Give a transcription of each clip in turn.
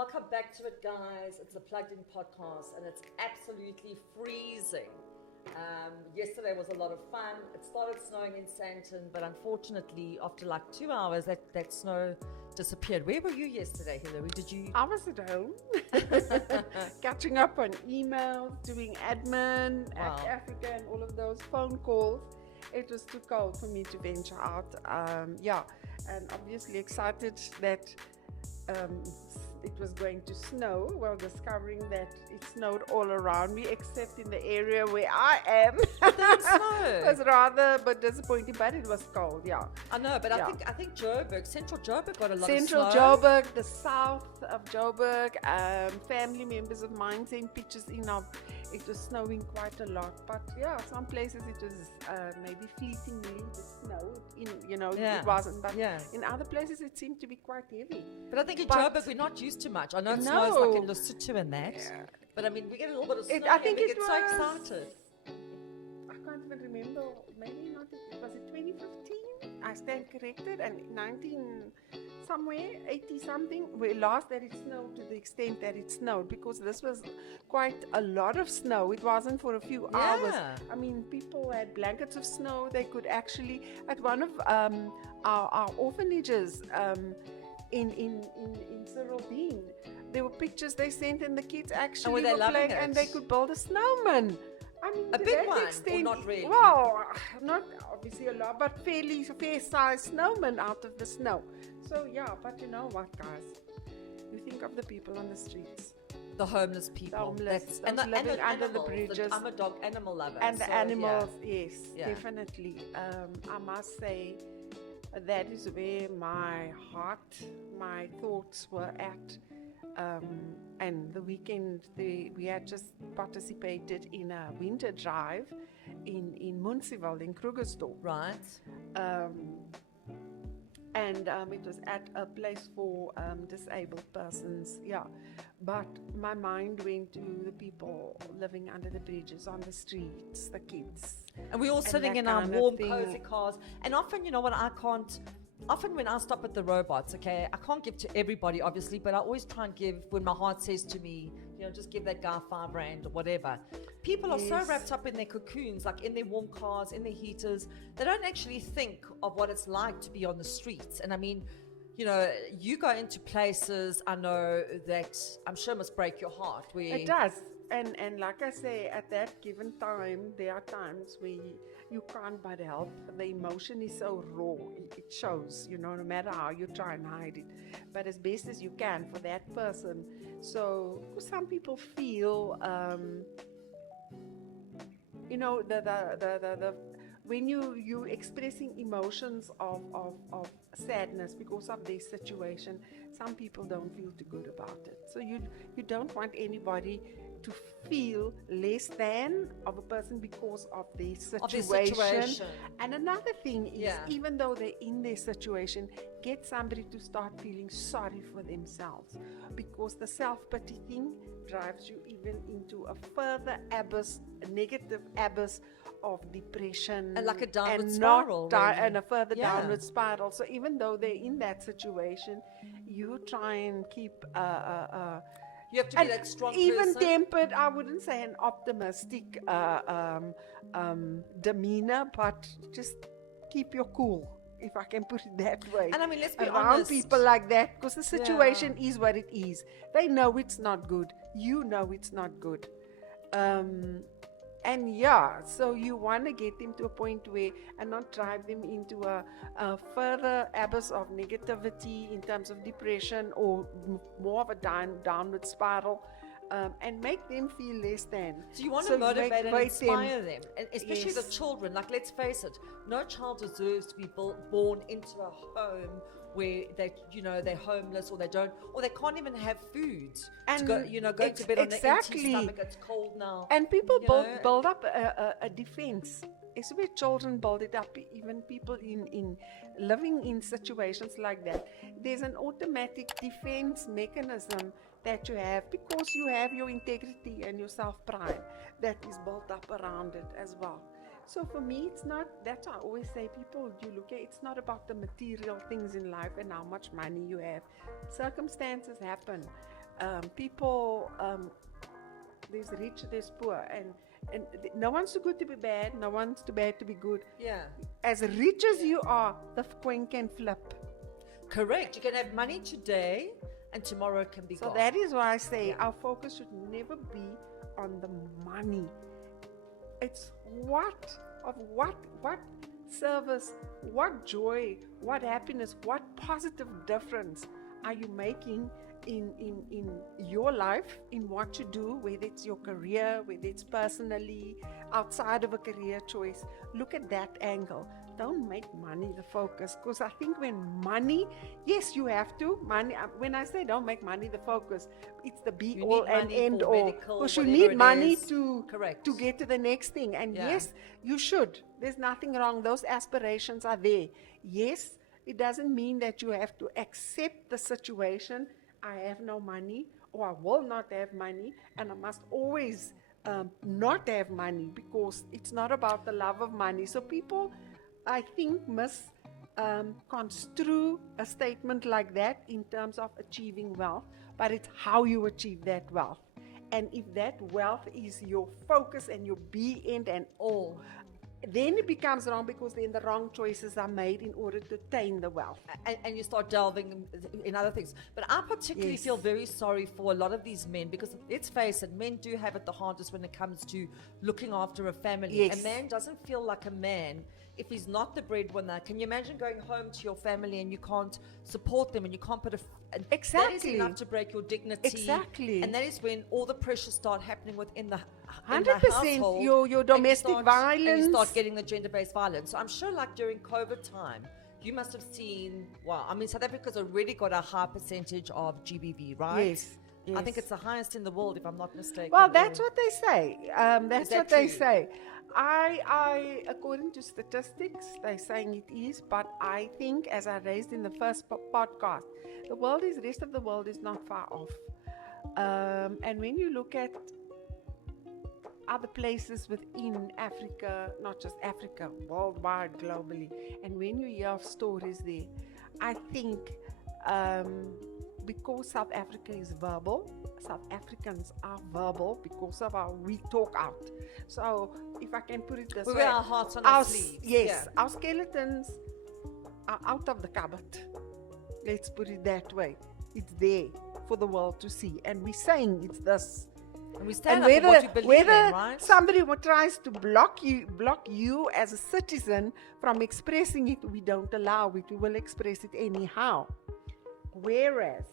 Welcome back to it, guys. It's a plugged in podcast and it's absolutely freezing. Yesterday was a lot of fun. It started snowing in Sandton, but unfortunately, after like 2 hours, that snow disappeared. Where were you yesterday, Hilary? Did you? I was at home, catching up on emails, doing admin, Wow. Africa, and all of those phone calls. It was too cold for me to venture out. And obviously excited that it was going to snow. Well, discovering that it snowed all around me, except in the area where I am. It snowed. It was rather but disappointing, but it was cold. Yeah. I know, but Yeah. I think Joburg, Central Joburg got a lot Central of snow. Joburg, the south of Joburg, family members of mine sent pictures in of it was snowing quite a lot. But yeah, some places it was maybe fleetingly the snow. Yeah. It wasn't. But Yeah. in other places it seemed to be quite heavy. But I think in But- Joburg we're not used to much. I know it No. snows like in Lesotho and that. Yeah. But I mean, we get a little bit of snow. I think we it get so was- excited. I can't even remember. Maybe not. Was it 2015? I stand corrected. And 80 something. We lost that it snowed to the extent that it snowed, because this was quite a lot of snow. It wasn't for a few hours. Yeah. I mean, people had blankets of snow. They could actually, at one of our orphanages in Cyril Bean, there were pictures they sent, and the kids actually were they loving playing, it? and they could build a snowman. I mean, A to big that one, or extent, not really? Well, not obviously a lot, but fair-sized snowman out of the snow. So yeah, but you know what, guys? You think of the people on the streets The homeless people. homeless, and those the living under the animals. bridges. I'm a dog animal lover. and the so, animals. Yes, Yeah. definitely. I must say that is where my heart, my thoughts were at. And the weekend, we had just participated in a winter drive in Munsival, in Krugersdorp. Yeah. Right. And it was at a place for disabled persons, yeah. But my mind went to the people living under the bridges, on the streets, the kids. And we're all sitting that in our kind of warm, thing. cozy cars. And often, you know what, often when I stop at the robots, okay, I can't give to everybody, obviously, but I always try and give when my heart says to me, just give that guy R5 or whatever. People are so Yes. wrapped up in their cocoons, like in their warm cars, in their heaters, they don't actually think of what it's like to be on the streets. And I mean, you go into places, I know that I'm sure must break your heart. It does. And like I say, at that given time, there are times where you can't but help. The emotion is so raw. It shows, no matter how you try and hide it. But as best as you can for that person. So some people feel, the when you expressing emotions of sadness because of their situation, some people don't feel too good about it. So you don't want anybody to feel less than of a person because of their situation. And another thing is, even though they're in their situation, get somebody to start feeling sorry for themselves, because the self-pity thing drives you even into a further abyss, a negative abyss of depression, And like a downward and spiral, really. and a further Yeah. downward spiral. So even though they're in that situation, you try and keep You have to be that strong even person. tempered, I wouldn't say an optimistic demeanor, but just keep your cool, if I can put it that way. And I mean, let's be around honest. people like that, because the situation is what it is. They know it's not good. You know it's not good. So you want to get them to a point where, and not drive them into a further abyss of negativity in terms of depression, or more of a downward spiral, and make them feel less than. So you want to motivate and inspire them, and especially the Yes. children. Like, let's face it, no child deserves to be born into a home where they're homeless, or they can't even have food to go, go to bed on an empty stomach. It's cold now. And people build up a defense. It's where children build it up, even people in living in situations like that. There's an automatic defense mechanism that you have, because you have your integrity and your self-pride that is built up around it as well. So for me, it's not, that's why I always say, people, you look at, it's not about the material things in life and how much money you have. Circumstances happen. people, there's rich, there's poor, and no one's too good to be bad, no one's too bad to be good. Yeah. As rich as you are, the coin can flip. Correct. You can have money today and tomorrow it can be gone. So that is why I say our focus should never be on the money. It's what service, what joy, what happiness, what positive difference are you making in your life, in what you do, whether it's your career, whether it's personally, outside of a career choice. Look at that angle. Don't make money the focus, because I think when money, yes, you have to, money, when I say don't make money the focus, it's the be all and end all, because you need money to get to the next thing. And yes, you should, there's nothing wrong, those aspirations are there. Yes, it doesn't mean that you have to accept the situation, I have no money, or I will not have money, and I must always not have money, because it's not about the love of money. So people, I think, must construe a statement like that in terms of achieving wealth, but it's how you achieve that wealth. And if that wealth is your focus and your be end and all, then it becomes wrong, because then the wrong choices are made in order to attain the wealth. And you start delving in other things. But I particularly feel very sorry for a lot of these men, because let's face it, men do have it the hardest when it comes to looking after a family. A man doesn't feel like a man if he's not the breadwinner. Can you imagine going home to your family and you can't support them, and you can't put that is enough to break your dignity. Exactly. And that is when all the pressures start happening within the 100% your domestic violence. And you start getting the gender-based violence. So I'm sure, like during COVID time, you must have seen, wow, I mean, South Africa's already got a high percentage of GBV, right? Yes. I think it's the highest in the world, if I'm not mistaken. Well, that's what they say. That's what they say. I, according to statistics, they're saying it is, but I think, as I raised in the first podcast, the rest of the world is not far off. And when you look at other places within Africa, not just Africa, worldwide, globally, and when you hear of stories there, I think because South Africa is verbal, South Africans are verbal because of how we talk out. So if I can put it this way, we wear our hearts on our sleeves. Yes, our skeletons are out of the cupboard. Let's put it that way. It's there for the world to see, and we're saying it's this. And we stand up for what we believe in, right? Somebody tries to block you as a citizen from expressing it, we don't allow it. We will express it anyhow. Whereas,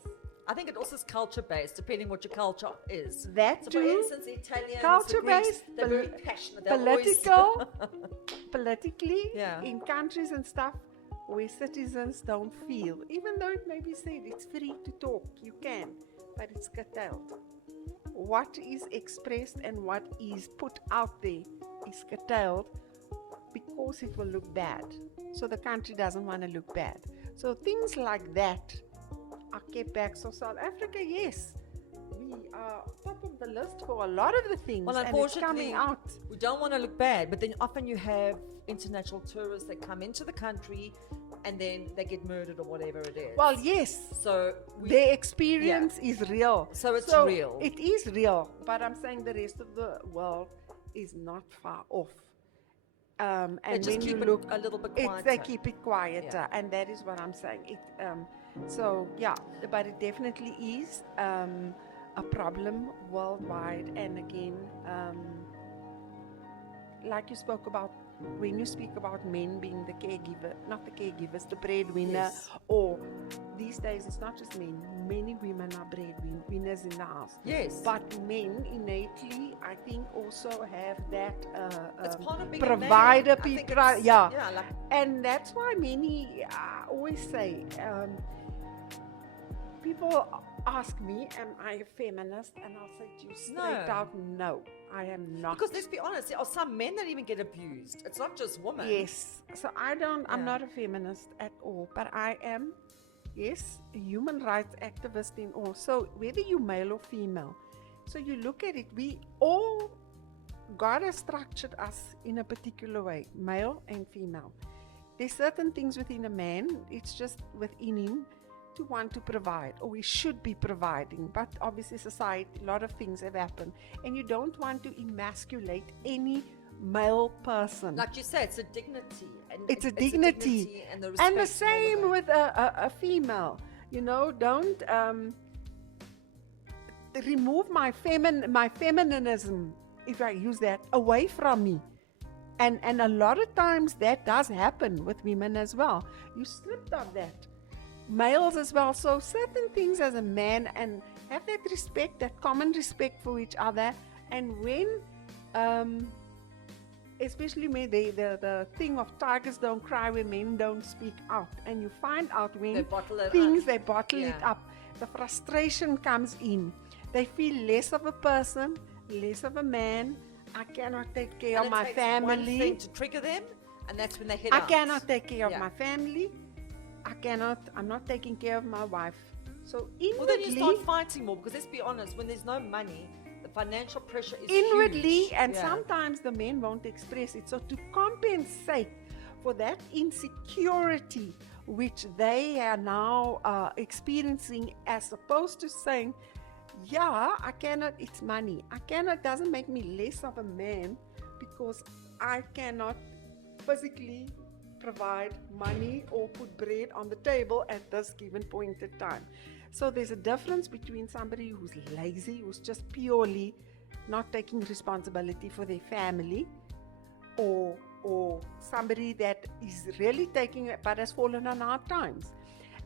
I think it also is culture-based, depending what your culture is. That so too. For instance, the Italians, culture-based, they're very passionate. Politically, in countries and stuff where citizens don't feel, even though it may be said it's free to talk, you can, but it's curtailed. What is expressed and what is put out there is curtailed because it will look bad. So the country doesn't want to look bad. So things like that are kept back. So South Africa, yes, we are top of the list for a lot of the things. Well, and it's coming out. We don't want to look bad, but then often you have international tourists that come into the country and then they get murdered or whatever it is. Well, yes. So their experience is real. So it's real. It is real. But I'm saying the rest of the world is not far off. And they just when keep you it look, a little bit quieter. They keep it quieter, and that is what I'm saying. But it definitely is a problem worldwide. And again, like you spoke about, when you speak about men being the caregiver, not the caregivers, the breadwinner, or these days it's not just men, many women are breadwinners in the house. Yes. But men innately, I think, also have that it's part of being provider, a man. people, and that's why many always say, people ask me, am I a feminist? And I'll say to you straight out, no, I am not. Because let's be honest, there are some men that even get abused. It's not just women. Yes. So I'm not a feminist at all, but I am, yes, a human rights activist in all. So whether you're male or female, so you look at it, we all, God has structured us in a particular way, male and female. There's certain things within a man, it's just within him to want to provide, or we should be providing, but obviously society, a lot of things have happened, and you don't want to emasculate any male person. Like you say, it's a dignity. And It's a dignity. And the And the respect and all of same that. with a female. You know, don't remove my feminism, if I use that, away from me. And a lot of times that does happen with women as well. You stripped of that. Males as well. So certain things as a man, and have that respect, that common respect for each other. And when especially when the thing of tigers don't cry when men don't speak out, and you find out when They bottle it things up. they bottle it Yeah. up, the frustration comes in. They feel less of a person, less of a man. I cannot take care And of it my takes one family. thing to trigger them, and that's when they hit I out. cannot take care of Yeah. my family. I'm not taking care of my wife. So Well, then you inwardly, start fighting more, because let's be honest, when there's no money, the financial pressure is inwardly, huge. and Yeah. sometimes the men won't express it. So to compensate for that insecurity which they are now experiencing, as opposed to saying, yeah, I cannot, it's money. I cannot, doesn't make me less of a man because I cannot physically provide money or put bread on the table at this given point in time. So there's a difference between somebody who's lazy, who's just purely not taking responsibility for their family, or somebody that is really taking it but has fallen on hard times.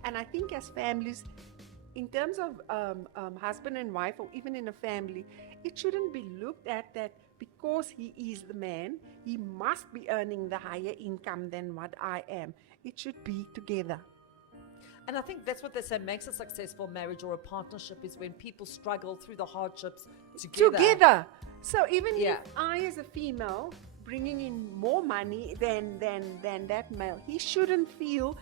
And I think as families, in terms of husband and wife, or even in a family, it shouldn't be looked at that because he is the man, he must be earning the higher income than what I am. It should be together. And I think that's what they say makes a successful marriage or a partnership, is when people struggle through the hardships together. So even Yeah. if I, as a female, bringing in more money than that male, he shouldn't feel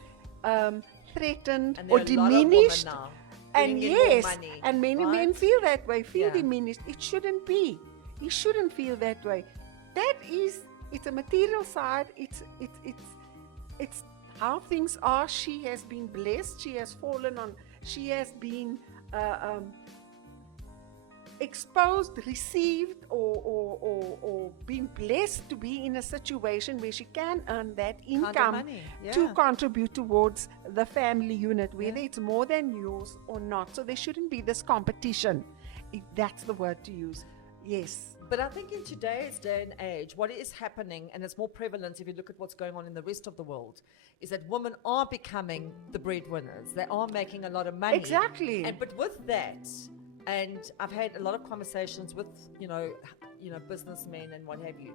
threatened And or there are a lot of women diminished. now And bringing in more yes, money, and many men right? feel that way, feel Yeah. diminished. It shouldn't be. He shouldn't feel that way. It's a material side. It's how things are. She has been blessed. She has fallen on. She has been exposed, received, or been blessed to be in a situation where she can earn that income money, yeah. to contribute towards the family unit, whether it's more than yours or not. So there shouldn't be this competition, if that's the word to use. Yes. But I think in today's day and age, what is happening, and it's more prevalent if you look at what's going on in the rest of the world, is that women are becoming the breadwinners. They are making a lot of money. Exactly. But with that, and I've had a lot of conversations with, businessmen and what have you.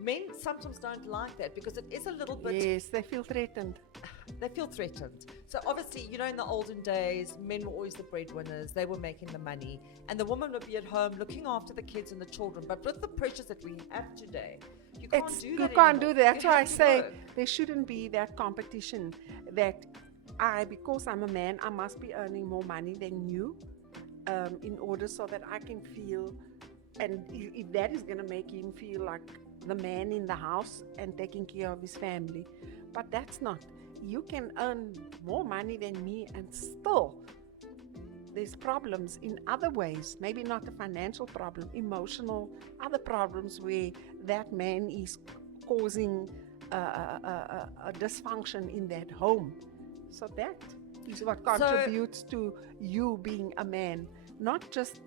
Men sometimes don't like that because it is a little bit, Yes, they feel threatened. they feel threatened. So obviously, in the olden days, men were always the breadwinners. They were making the money. And the woman would be at home looking after the kids and the children. But with the pressures that we have today, you can't do that. You can't do anymore. that. That's You why I have to say work. there shouldn't be that competition that because I'm a man, I must be earning more money than you in order so that I can feel, and if that is going to make him feel like the man in the house and taking care of his family. But that's not. You can earn more money than me and still there's problems in other ways, maybe not a financial problem, emotional, other problems where that man is causing a dysfunction in that home. So that is what contributes to you being a man, not just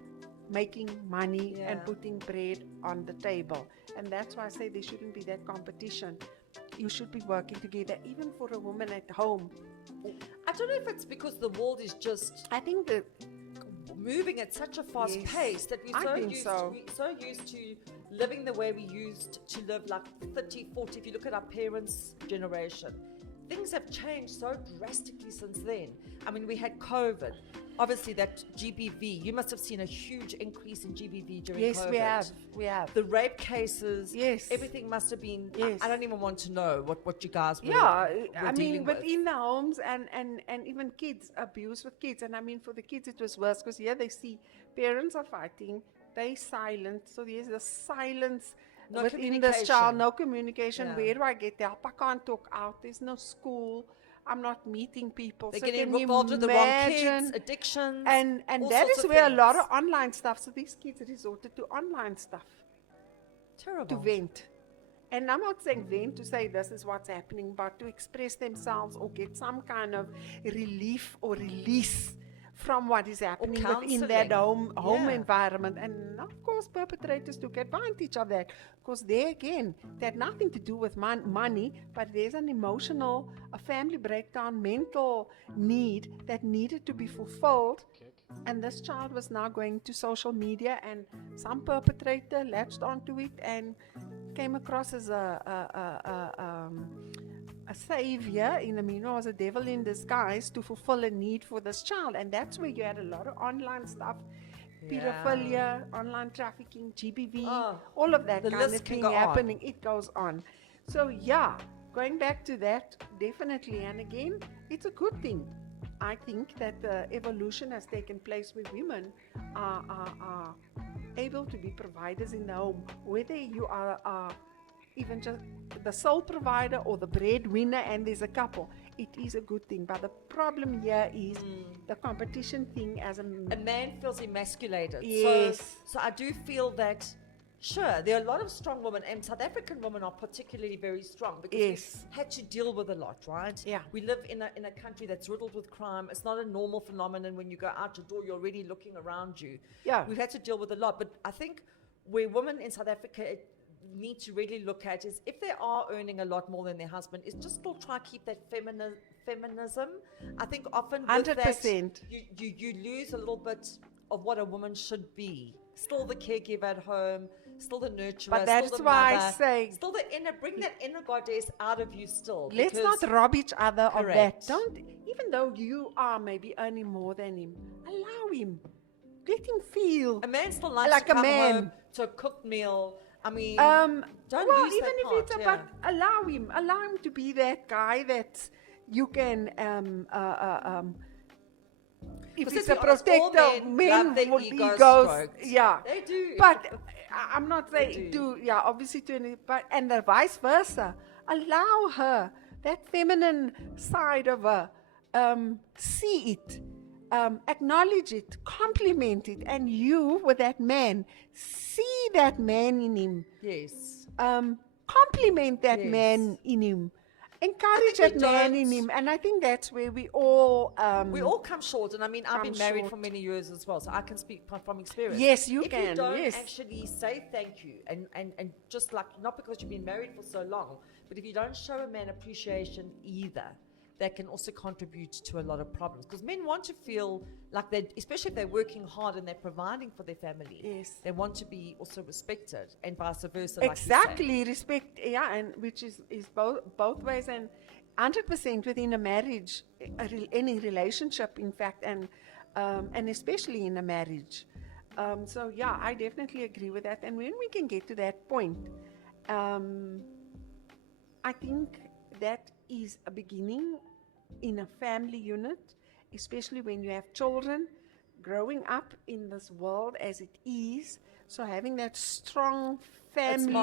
making money and putting bread on the table. And that's why I say there shouldn't be that competition. You should be working together, even for a woman at home. I don't know if it's because the world is just I think that moving at such a fast Yes, pace that we're I think so. so used to living the way we used to live, like 30, 40. If you look at our parents' generation, things have changed so drastically since then. I mean, we had COVID. Obviously, that GBV, you must have seen a huge increase in GBV during yes, COVID. we have. The rape cases, Yes. everything must have been, Yes. I don't even want to know what you guys were, Yeah, were I dealing mean, with. within the homes and even kids, abuse with kids. And I mean, for the kids, it was worse because here they see parents are fighting, they silent. So there's a silence No within this communication. child, no communication. Yeah. Where do I get help? I can't talk out. There's no school. I'm not meeting people. They're so getting can you involved with the wrong kids, imagine? addictions, And all that sorts is of where a lot things. of online stuff, so these kids resorted to online stuff to Terrible. vent. And I'm not saying vent to say this is what's happening, but to express themselves or get some kind of relief or release from what is happening within that counselling. home Yeah. environment. And of course, perpetrators took advantage of that, because there again, that had nothing to do with money, but there's an emotional, a family breakdown, mental need that needed to be fulfilled. And this child was now going to social media, and some perpetrator latched onto it and came across as a savior, as a devil in disguise to fulfill a need for this child. And that's where you had a lot of online stuff, pedophilia, online trafficking, GBV, all of that the kind of list can thing go on. happening. It goes on. So yeah, going back to that, definitely. And again, it's a good thing. I think that the evolution has taken place where women are able to be providers in the home, whether you are even just the sole provider or the breadwinner and there's a couple. It is a good thing. But the problem here is the competition thing as a man feels emasculated. Yes. So I do feel that, sure, there are a lot of strong women, and South African women are particularly very strong because Yes. we've had to deal with a lot, right? Yeah. We live in a country that's riddled with crime. It's not a normal phenomenon. When you go out your door, you're already looking around you. Yeah. We've had to deal with a lot. But I think where women in South Africa need to really look at is, if they are earning a lot more than their husband, is just still try to keep that feminism. I think often with 100%. that, you lose a little bit of what a woman should be. Still the caregiver at home, still the nurturer, But that's still the why mother, I say, still the inner, bring that inner goddess out of you still. let's because- not rob each other of that. Correct. Don't, even though you are maybe earning more than him, allow him. Let him feel. A man still likes Like to a come man. home to a cooked meal. I mean, Well, don't lose even that if part, it's yeah. about, allow him to be that guy that you can, if 'Cause it's let's a be honest, all protector, men men love their will ego egos, stroked. yeah. They do. But I'm not They saying do. obviously to any, but and the vice versa. Allow her that feminine side of her, see it, acknowledge it, compliment it, and you with that man, see that man in him, Yes. compliment that Yes. man in him, encourage think we that man don't- in him, and I think that's where we all We all come short, and I mean, I've come been married for short. many years as well, so I can speak from experience. Yes, you if can, you don't yes. actually say thank you, and just like, not because you've been married for so long, but if you don't show a man appreciation either, that can also contribute to a lot of problems. Because men want to feel like they, especially if they're working hard and they're providing for their family, Yes. they want to be also respected, and vice versa. Like you say. exactly respect, and which is both ways, and 100% within a marriage, any relationship, in fact, and especially in a marriage. So yeah, I definitely agree with that. And when we can get to that point, I think that is a beginning in a family unit, especially when you have children growing up in this world as it is. So having that strong family,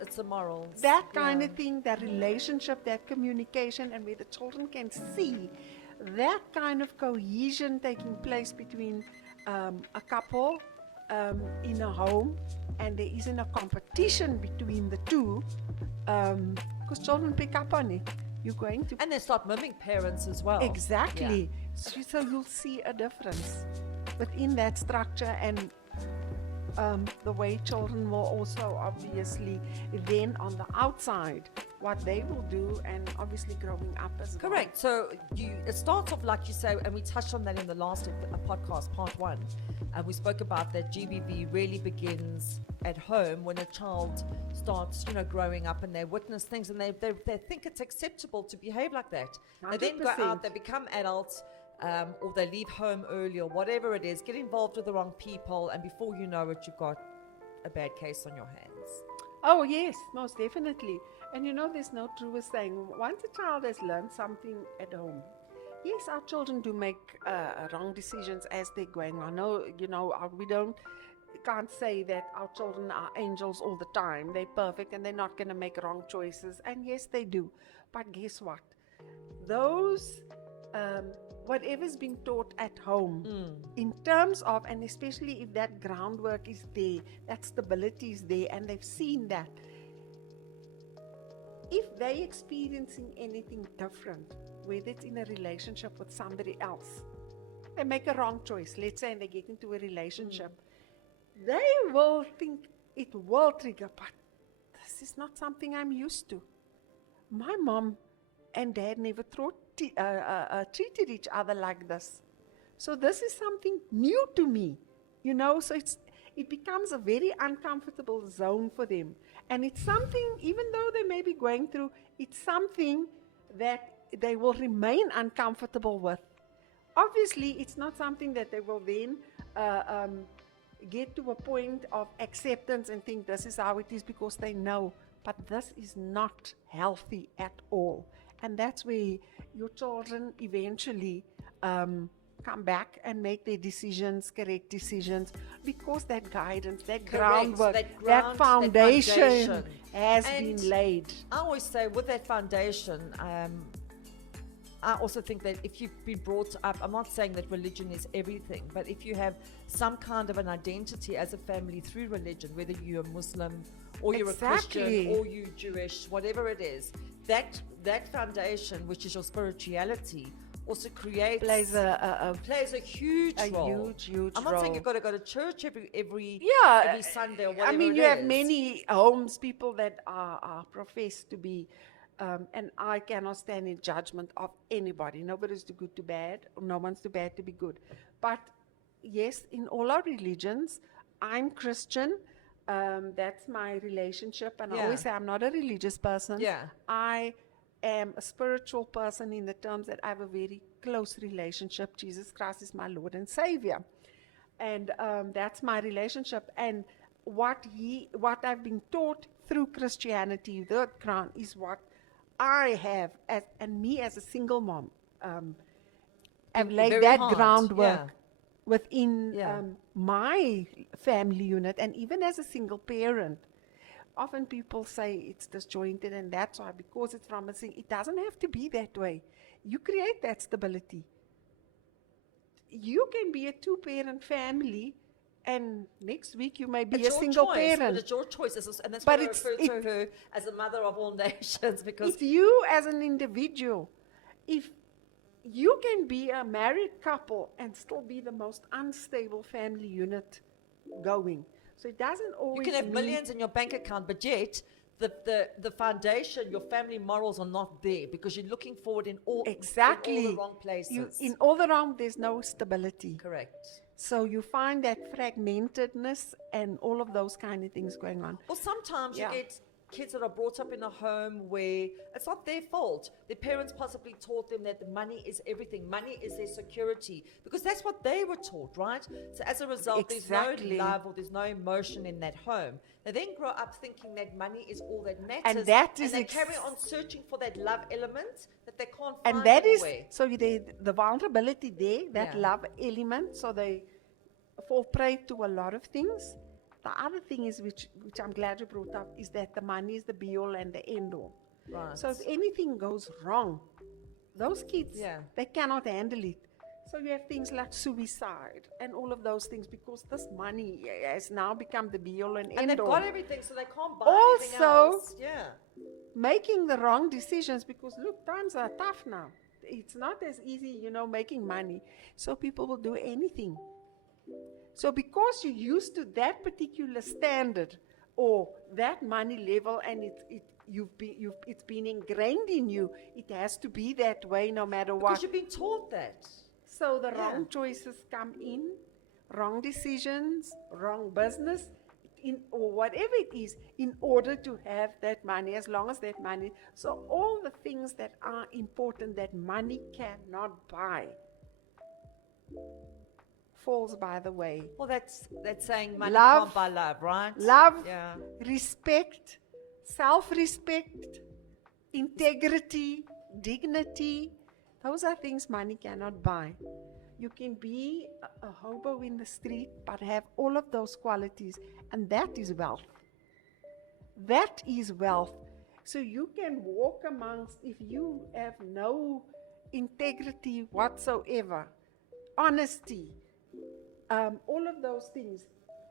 It's the morals. that kind Yeah. of thing, that relationship, that communication, and where the children can see that kind of cohesion taking place between a couple in a home, and there isn't a competition between the two, because children pick up on it. You're going to And they start mimicking parents as well. exactly. So you'll see a difference within that structure, and the way children will also obviously then on the outside what they will do, and obviously growing up as well. Correct. So it starts off like you say, and we touched on that in the last podcast, part 1. And we spoke about that GBV really begins at home when a child starts, growing up, and they witness things, and they think it's acceptable to behave like that. They then go 100%. out, they become adults, or they leave home early, or whatever it is, get involved with the wrong people, and before you know it, you've got a bad case on your hands. Oh yes, most definitely. And there's no truer saying, once a child has learned something at home, yes, our children do make wrong decisions as they're going on. No, we can't say that our children are angels all the time. They're perfect and they're not going to make wrong choices. And yes, they do. But guess what? those whatever's been taught at home in terms of, and especially if that groundwork is there, that stability is there, and they've seen that, if they're experiencing anything different, whether it's in a relationship with somebody else, they make a wrong choice, let's say, and they get into a relationship, they will think it will trigger, but this is not something I'm used to. My mom and dad never treated each other like this. So this is something new to me, so it becomes a very uncomfortable zone for them. And it's something, even though they may be going through, it's something that they will remain uncomfortable with. Obviously, it's not something that they will then get to a point of acceptance and think this is how it is, because they know, but this is not healthy at all. And that's where your children eventually come back and make their decisions, correct decisions, because that guidance, that groundwork, that foundation has been laid. I always say with that foundation, I also think that if you've been brought up, I'm not saying that religion is everything, but if you have some kind of an identity as a family through religion, whether you're a Muslim or you're a Christian or you're Jewish, whatever it is, that foundation, which is your spirituality, also plays a huge role. I'm not saying you've got to go to church every Sunday or whatever. I mean, you have many homes, people that are professed to be, and I cannot stand in judgment of anybody. Nobody's too good to bad, no one's too bad to be good. But yes, in all our religions, I'm Christian. That's my relationship, and I always say I'm not a religious person. I am a spiritual person in the terms that I have a very close relationship. Jesus Christ is my Lord and Savior, and that's my relationship. And what I've been taught through Christianity, the crown, is what I have, and me as a single mom, have laid that groundwork within my family unit, and even as a single parent. Often people say it's disjointed, and that's why, because it's from it doesn't have to be that way. You create that stability. You can be a two-parent family, and next week you may be a single parent. But it's your choice, and that's why I refer to her as a mother of all nations. Because if you, as an individual, if you can be a married couple and still be the most unstable family unit going. So it doesn't always You can have millions in your bank account, but yet the foundation, your family morals are not there, because you're looking forward in all the wrong places. In all the wrong, there's no stability. Correct. So you find that fragmentedness and all of those kind of things going on. Or sometimes you get kids that are brought up in a home where it's not their fault. Their parents possibly taught them that money is everything. Money is their security, because that's what they were taught, right? So as a result, there's no love or there's no emotion in that home. They then grow up thinking that money is all that matters, and they carry on searching for that love element that they can't find. And that anywhere. is, so the vulnerability there, that love element, so they fall prey to a lot of things. The other thing is, which I'm glad you brought up, is that the money is the be-all and the end-all. Right. So if anything goes wrong, those kids, they cannot handle it. So you have things like suicide and all of those things, because this money has now become the be-all and end-all. And they've got everything, so they can't buy anything else. Making the wrong decisions, because look, times are tough now. It's not as easy, making money. So people will do anything. So because you're used to that particular standard or that money level, and it's been ingrained in you, it has to be that way no matter what. Because you've been taught that. So the wrong choices come in, wrong decisions, wrong business, or whatever it is, in order to have that money, as long as that money. So all the things that are important that money cannot buy falls by the way. Well, that's saying money can't buy love, right? Love, respect, self-respect, integrity, dignity. Those are things money cannot buy. You can be a hobo in the street, but have all of those qualities, and that is wealth. That is wealth. So you can walk amongst, if you have no integrity whatsoever, honesty, all of those things,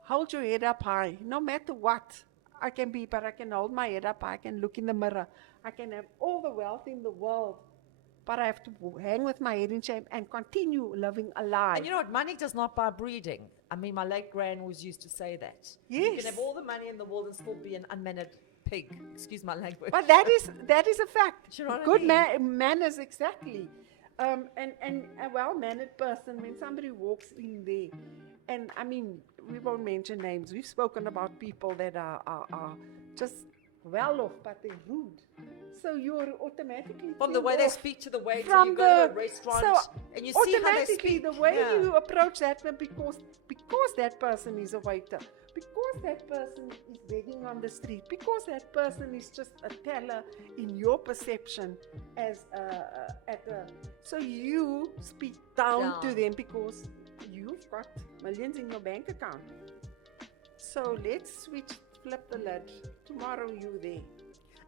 hold your head up high, no matter what. I can be, but I can hold my head up high, I can look in the mirror, I can have all the wealth in the world, but I have to hang with my head in shame and continue living a lie. And you know what? Money does not buy breeding. I mean, my late gran always used to say that. You Yes. can have all the money in the world and still be an unmannered pig. Excuse my language. But that is a fact. Do you know what I Good mean? manners, exactly. And a well-mannered person, when somebody walks in there, and I mean, we won't mention names. We've spoken about people that are just well off, but they're rude. So you're automatically From the feel way they off speak to the waiter, from you go to a the- restaurant so and you see how they automatically speak. the way Yeah. you approach that one, because that person is a waiter, because that person is begging on the street, because that person is just a teller in your perception as so you speak down to them because you've got millions in your bank account. So let's flip the lid. Tomorrow you there.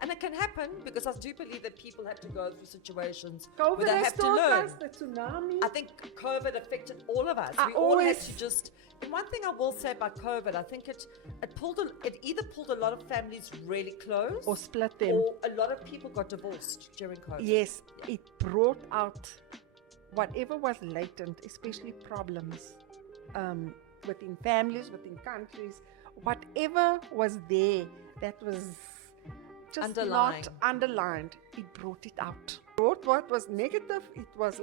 And it can happen because I do believe that people have to go through situations COVID where they has have to taught learn. us the tsunami. I think COVID affected all of us. I We all had always- to just. And one thing I will say about COVID, I think it either pulled a lot of families really close, Or split them. or a lot of people got divorced during COVID. Yes, it brought out whatever was latent, especially problems within families, within countries, whatever was there that was just Underlying. not underlined, it brought it out. Brought what was negative, it was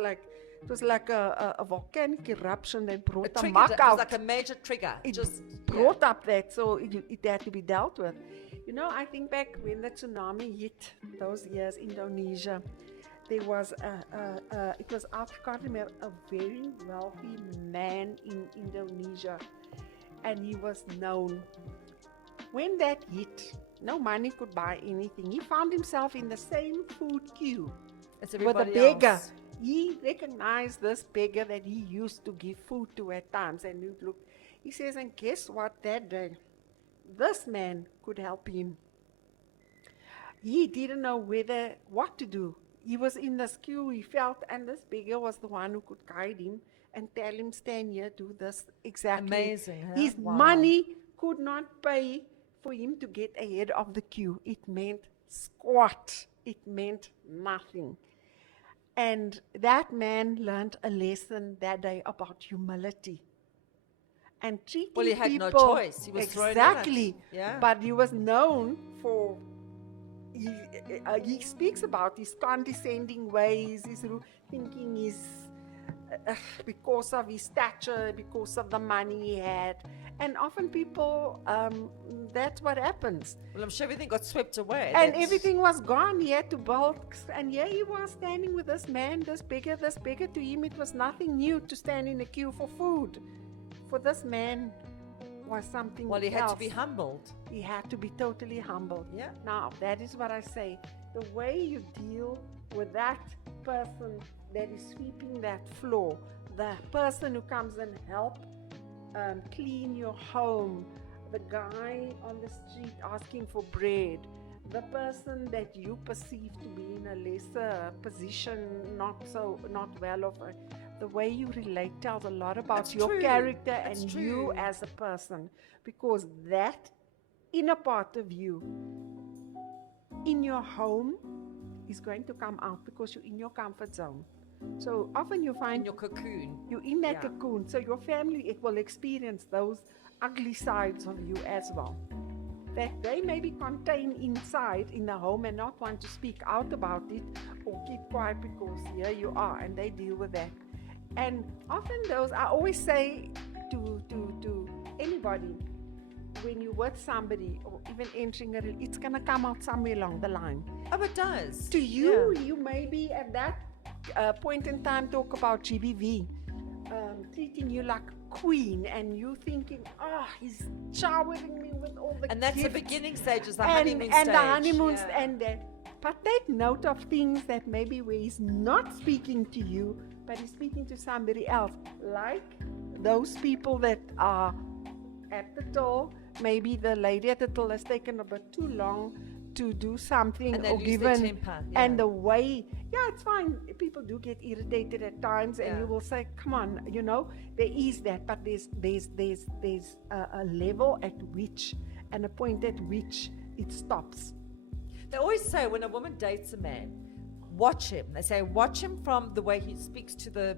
like a volcanic eruption that brought the muck It was out. like a major trigger. It just brought up that, so it had to be dealt with. You know, I think back when the tsunami hit those years, Indonesia, there was it was I can't remember, a very wealthy man in Indonesia, and he was known. When that hit, no money could buy anything. He found himself in the same food queue It's with a everybody beggar. else. He recognized this beggar that he used to give food to at times, and he says, and guess what, that day, this man could help him. He didn't know what to do. He was in this queue, he felt, and this beggar was the one who could guide him and tell him, stand here, do this exactly. Amazing, huh? His Wow. money could not pay for him to get ahead of the queue. It meant squat. It meant nothing. And that man learned a lesson that day about humility. And treating Well, he had people, no choice. He was thrown in it. exactly. Yeah. But he was known for. He speaks about his condescending ways, his thinking is because of his stature, because of the money he had. And often people, that's what happens. Well, I'm sure everything got swept away. And That's- everything was gone. He had to bulk. And here he was standing with this man, this beggar. To him, it was nothing new to stand in a queue for food. For this man, was something Well, he had to be else. humbled. He had to be totally humble. Yeah. Now, that is what I say. The way you deal with that person that is sweeping that floor, the person who comes and help clean your home, the guy on the street asking for bread, the person that you perceive to be in a lesser position, not well off, the way you relate tells a lot about That's your true. character That's and true. you as a person, because that inner part of you in your home is going to come out because you're in your comfort zone. So often you In find your cocoon. you're in that Yeah. cocoon, so your family will experience those ugly sides of you as well. That they may be contained inside in the home and not want to speak out about it or keep quiet because here you are and they deal with that. And often those, I always say to anybody, when you're with somebody or even entering it's going to come out somewhere along the line. Oh, it does. To you, you may be at that point in time talk about GBV, treating you like a queen, and you thinking, he's showering me with all the And that's the gifts beginning stage, is the and, honeymoon and stage. the honeymoons Yeah. and that. But take note of things that maybe where he's not speaking to you, but he's speaking to somebody else, like those people that are at the till. Maybe the lady at the till has taken a bit too long to do something And they or lose give their an temper, and yeah. the way, it's fine. People do get irritated at times, and Yeah. you will say, "Come on, there is that." But there's a level at which, and a point at which it stops. They always say when a woman dates a man, watch him. They say watch him from the way he speaks to the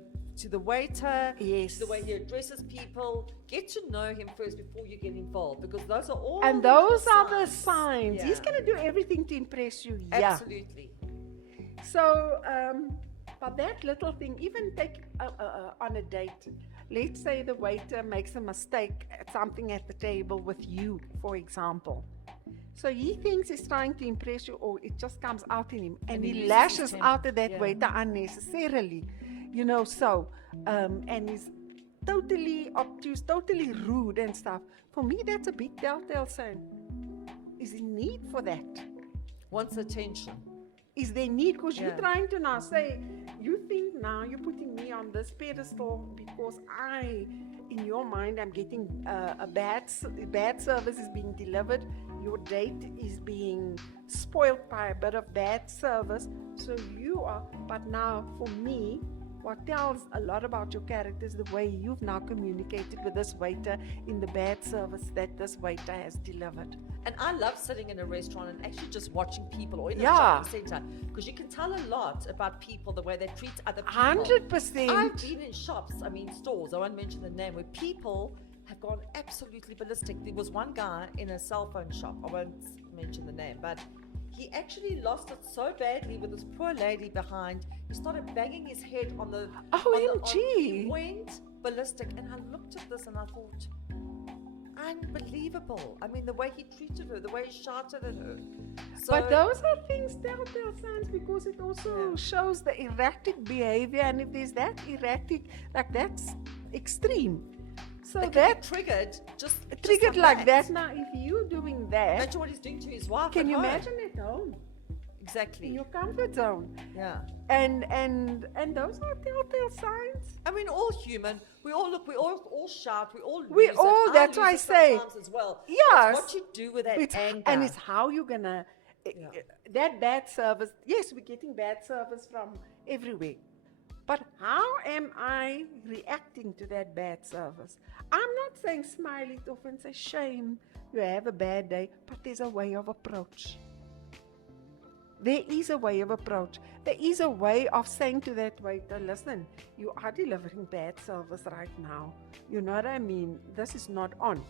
waiter, Yes. the way he addresses people. Get to know him first before you get involved, because those are all And the little those are the signs. Yeah. He's going to do everything to impress you. Yeah. Absolutely. So, but that little thing, even take on a date. Let's say the waiter makes a mistake at something at the table with you, for example. So he thinks he's trying to impress you, or it just comes out in him, and he he loses lashes his temper. out at that Yeah. waiter unnecessarily, and he's totally obtuse, totally rude and stuff. For me, that's a big telltale sign. Is there need for that? Wants attention. Is there need? Because Yeah. you're trying to now say, you think now you're putting me on this pedestal because in your mind, I'm getting a bad service is being delivered. Your date is being spoiled by a bit of bad service. So you are, but now for me, what tells a lot about your character is the way you've now communicated with this waiter in the bad service that this waiter has delivered. And I love sitting in a restaurant and actually just watching people, or in a Yeah. shopping center, because you can tell a lot about people, the way they treat other people. 100%. I've been in shops, stores, I won't mention the name, where people have gone absolutely ballistic. There was one guy in a cell phone shop, I won't mention the name, but he actually lost it so badly with this poor lady behind. He started banging his head on the... OMG. He went ballistic, and I looked at this and I thought, unbelievable. The way he treated her, the way he shouted at her. So, But those are things, telltale signs, because it also shows the erratic behavior, and if there's that erratic, like that's extreme. So they can that be triggered, just triggered like that. Now, if you're doing that, Imagine what he's doing to his wife. can at you home. imagine at home Exactly. in your comfort zone? Yeah. And those are telltale signs. All human. We all look. We all shout. We all. We lose it. all- that's lose why I it say, sometimes as well. yes. It's what you do with that It's, anger. and it's how you're gonna Yeah. that bad service. Yes, we're getting bad service from everywhere, but how am I reacting to that bad service? I'm not saying smile it off and say shame, you have a bad day, but there's a way of approach. There is a way of approach. There is a way of saying to that waiter, listen, you are delivering bad service right now. You know what I mean? This is not on.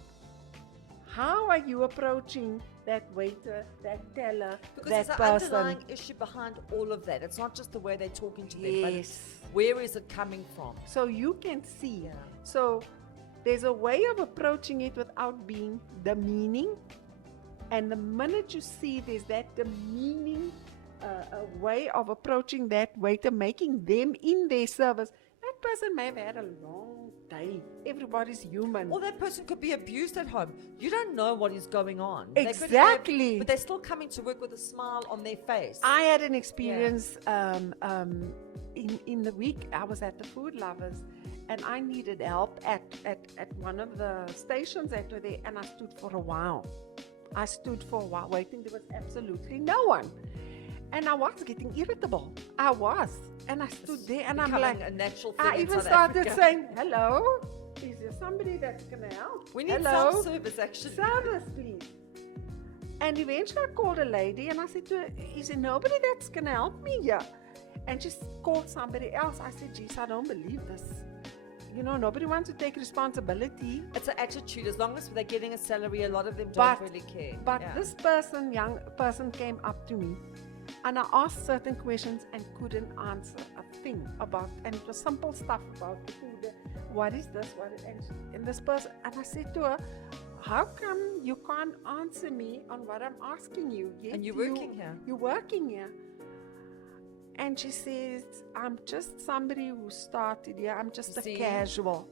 How are you approaching that waiter, that teller, because that there's an person? underlying issue behind all of that. It's not just the way they're talking to them, but Yes. it's where is it coming from? So you can see. Yeah. So there's a way of approaching it without being demeaning. And the minute you see there's that demeaning a way of approaching that waiter, making them in their service, that person may have had a long day. Everybody's human. Or that person could be abused at home. You don't know what is going on. They could have- Exactly. but they're still coming to work with a smile on their face. I had an experience in the week. I was at the Food Lovers, and I needed help at one of the stations that were there, and I stood for a while. Waiting. There was absolutely no one. And I was getting irritable. I was. And I stood there and I'm Becoming like, a natural thing I in even South started Africa. saying, hello, is there somebody that's going to help? We need Hello? self-service, actually. Service, please. And eventually I called a lady and I said to her, is there nobody that's going to help me here? And she called somebody else. I said, geez, I don't believe this. Nobody wants to take responsibility. It's an attitude. As long as they're getting a salary, a lot of them don't really care. But Yeah. this young person came up to me and I asked certain questions and couldn't answer a thing about, and it was simple stuff about the food. What is this? And this person, and I said to her, how come you can't answer me on what I'm asking you? Yet And you're working here. You're working here. And she says, I'm just somebody who started here. I'm just You a see? casual.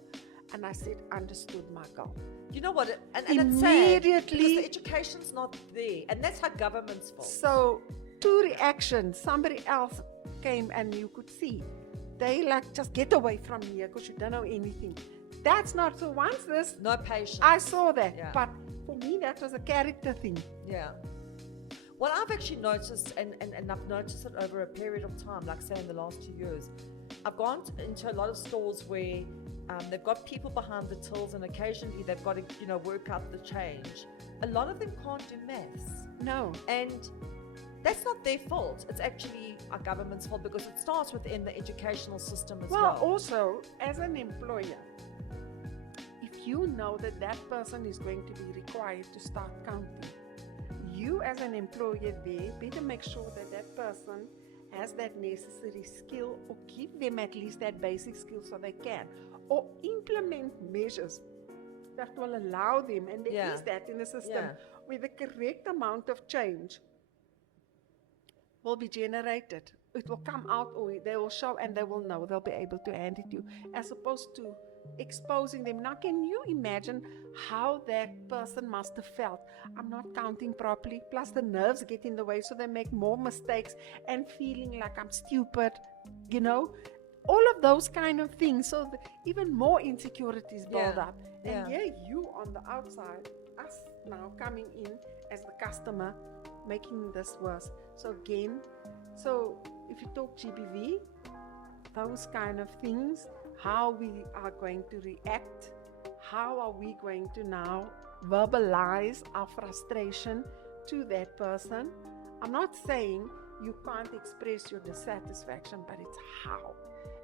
And I said, understood, my girl. You know what? And it's sad because Immediately- the education's not there. And that's how government's fault. So, two reactions. Somebody else came and you could see. They just get away from here because you don't know anything. That's not, so once this, No patience. I saw that. Yeah. But for me, that was a character thing. Yeah. What I've actually noticed, and I've noticed it over a period of time, like say in the last 2 years, I've gone into a lot of stores where they've got people behind the tills, and occasionally they've got to, work out the change. A lot of them can't do maths. No. And that's not their fault. It's actually our government's fault, because it starts within the educational system as well. Well, also, as an employer, if you know that that person is going to be required to start counting, you as an employer there better make sure that that person has that necessary skill, or give them at least that basic skill so they can, or implement measures that will allow them, and there is that in the system, where the correct amount of change will be generated. It will come out, or they will show, and they will know, they'll be able to hand it to you, as opposed to exposing them. Now, can you imagine how that person must have felt? I'm not counting properly, plus the nerves get in the way, so they make more mistakes, and feeling like I'm stupid, all of those kind of things. So even more insecurities build up. And you on the outside, us now coming in as the customer, making this worse. So again, if you talk GBV, those kind of things, how we are going to react, how are we going to now verbalize our frustration to that person. I'm not saying you can't express your dissatisfaction, but it's how.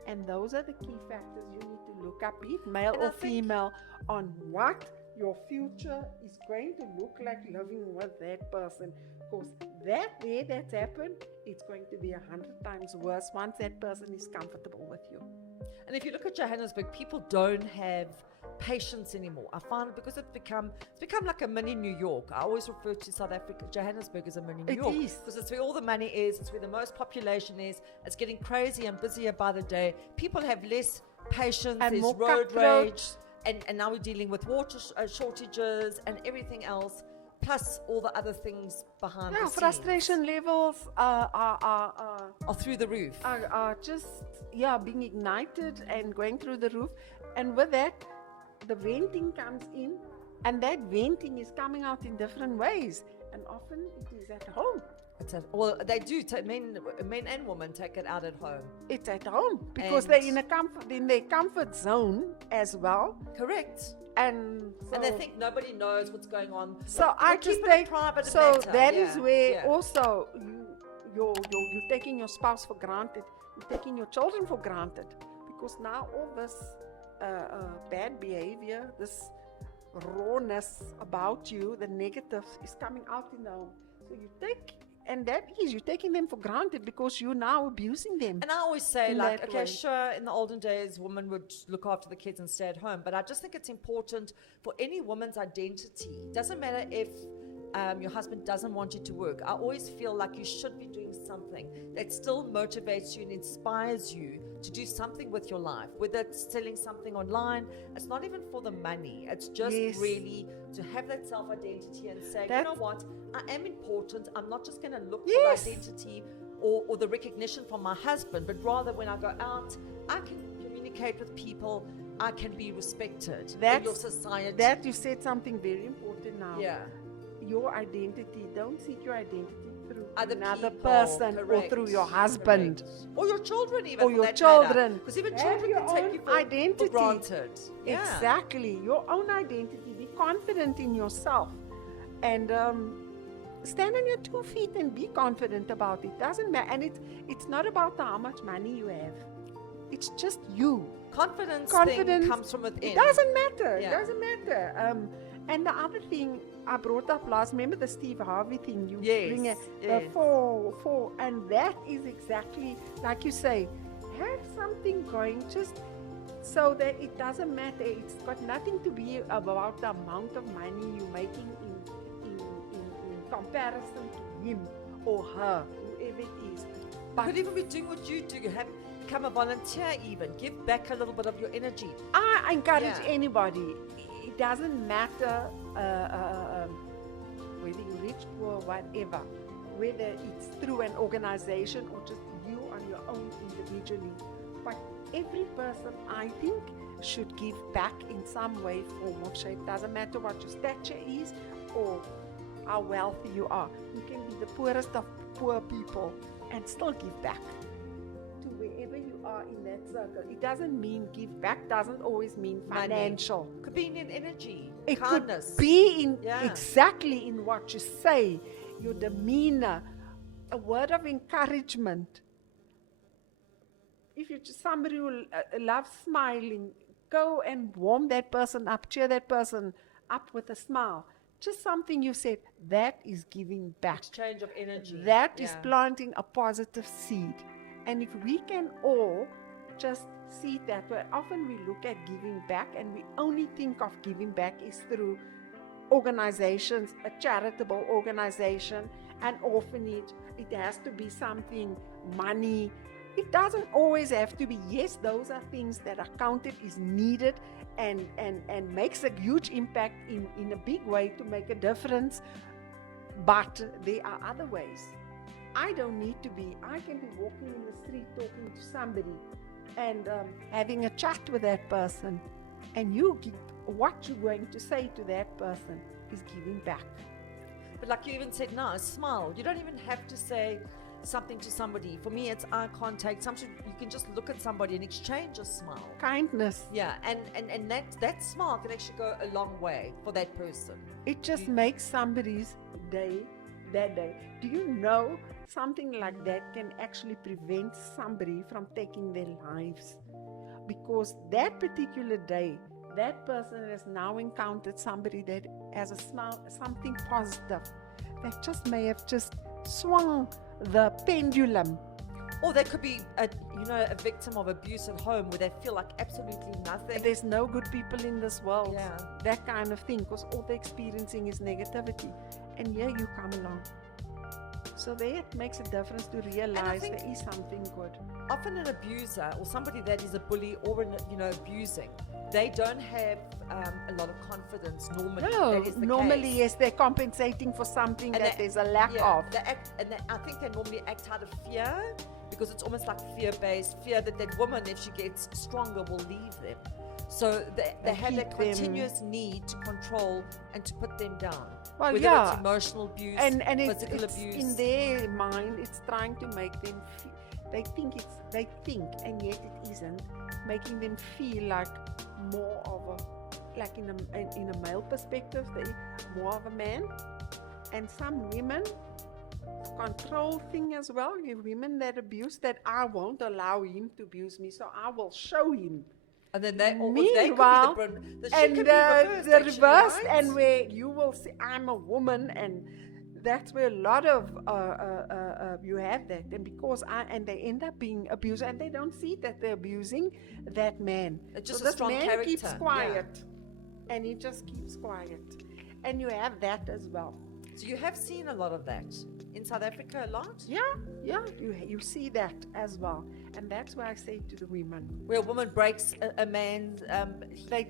And those are the key factors you need to look up, be it male or female, on what your future is going to look like living with that person. Because that's happened, it's going to be 100 times worse once that person is comfortable with you. And if you look at Johannesburg, people don't have patience anymore. I find it, because it's become like a mini New York. I always refer to South Africa, Johannesburg, as a mini New York. It is. Because it's where all the money is, it's where the most population is, it's getting crazy and busier by the day. People have less patience, and there's road rage, and now we're dealing with water shortages and everything else, plus all the other things behind the scenes. Frustration levels are through the roof. Are just, being ignited and going through the roof. And with that, the venting comes in, and that venting is coming out in different ways. And often it is at home. They do. Men and women take it out at home. It's at home because they're in their comfort zone as well. Correct. And they think nobody knows what's going on. So I just think private. So that is where also you're taking your spouse for granted. You're taking your children for granted, because now all this bad behavior, this rawness about you, the negative, is coming out in the home. So you're taking them for granted, because you're now abusing them. And I always say, sure, in the olden days, women would look after the kids and stay at home. But I just think it's important for any woman's identity. It doesn't matter if your husband doesn't want you to work. I always feel like you should be doing something that still motivates you and inspires you to do something with your life, whether it's selling something online. It's not even for the money. It's just really to have that self-identity and say, you know what, I am important. I'm not just going to look for the identity or the recognition from my husband, but rather when I go out, I can communicate with people. I can be respected in your society. That you said something very important now. Yeah. Your identity, don't seek your identity through other another people, person, or through your husband, or your children, even, or your children. Because even children can take you for granted. Exactly, your own identity. Be confident in yourself, and stand on your 2 feet and be confident about it. Doesn't matter, and it's not about how much money you have. It's just you. Confidence comes from within. It doesn't matter. It doesn't matter. And the other thing I brought up last, remember the Steve Harvey thing? You bring the four, and that is exactly like you say. Have something going, just so that it doesn't matter. It's got nothing to be about the amount of money you're making in comparison to him or her, whoever it is. But you could even be doing what you do. Become a volunteer, even give back a little bit of your energy. I encourage anybody. It doesn't matter whether you're rich, poor, whatever, whether it's through an organization or just you on your own individually. But every person, I think, should give back in some way, form, or shape. Doesn't matter what your stature is or how wealthy you are. You can be the poorest of poor people and still give back to wherever you are in that circle. It doesn't mean give back, doesn't always mean financial. Could be in energy, It kindness. could be in Yeah. exactly in what you say, your demeanor, a word of encouragement. If you're just somebody who loves smiling, go and warm that person up, cheer that person up with a smile. Just something you said, that is giving back. Exchange of energy. That is planting a positive seed. And if we can all just see it that way, often we look at giving back and we only think of giving back is through organizations, a charitable organization, an orphanage. It has to be something, money. It doesn't always have to be. Yes, those are things that are counted, is needed, and makes a huge impact in a big way to make a difference. But there are other ways. I don't need to be. I can be walking in the street talking to somebody and having a chat with that person. And what you're going to say to that person is giving back. But like you even said now, a smile. You don't even have to say something to somebody. For me, it's eye contact. Sometimes you can just look at somebody and exchange a smile. Kindness. Yeah, and that smile can actually go a long way for that person. It just makes somebody's day that day. Do you know something like that can actually prevent somebody from taking their lives? Because that particular day, that person has now encountered somebody that has a smile, something positive, that just may have just swung the pendulum. Or they could be a victim of abuse at home where they feel like absolutely nothing. There's no good people in this world. Yeah. That kind of thing, because all they're experiencing is negativity. And here you come along. So there it makes a difference to realize there is something good. Often an abuser or somebody that is a bully or abusing, they don't have a lot of confidence normally. No, that is the normally case. Yes, they're compensating for something that there's a lack of. I think they normally act out of fear, because it's almost like fear-based, fear that woman, if she gets stronger, will leave them. So they have that continuous need to control and to put them down. Well, whether it's emotional abuse, and physical it's abuse. In their mind, it's trying to make them feel, they think, and yet it isn't, making them feel like more of a, like in a male perspective, they more of a man. And some women, control thing as well, you women that abuse, that I won't allow him to abuse me, so I will show him. And then they Meanwhile, could be the reverse, and where you will say, I'm a woman, and that's where a lot of you have that, and they end up being abused, and they don't see that they're abusing that man. It's just so a this strong man character. keeps quiet, and he just keeps quiet, and you have that as well. So you have seen a lot of that in South Africa, a lot? Yeah, you see that as well. And that's why I say to the women, where a woman breaks a man's,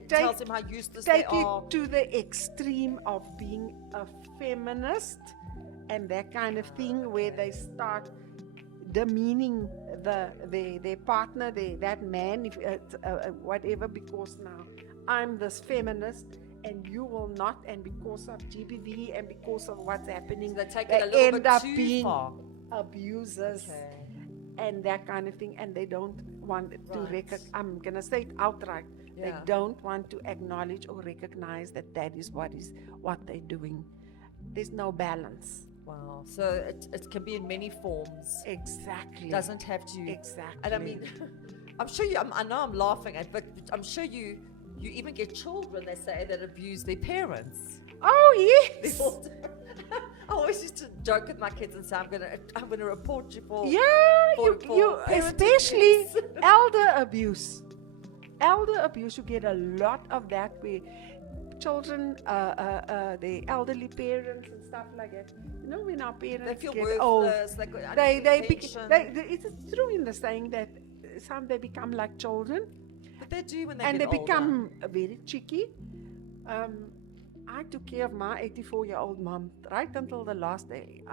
tells him how useless they take are. it to the extreme of being a feminist and that kind of thing, where they start demeaning their partner, that man, if whatever, because now I'm this feminist and you will not, and because of GBV and because of what's happening, So they end up too being far. abusers. Okay. And that kind of thing, and they don't want to recognize. I'm gonna say it outright. Yeah. They don't want to acknowledge or recognize that is what they're doing. There's no balance. Wow. So it can be in many forms. Exactly. Doesn't have to. Exactly. And I mean, I'm sure I know I'm laughing at, but I'm sure you even get children, they say, that abuse their parents. Oh yes. I always used to joke with my kids and say, I'm gonna report you for you parenting especially abuse. elder abuse. Elder abuse, you get a lot of that where children, the elderly parents and stuff like that. You know, when our parents They feel get old, worthless. it's true in the saying that some they become like children. But they do when they and get they older. become very cheeky. I took care of my 84-year-old mom right until the last day.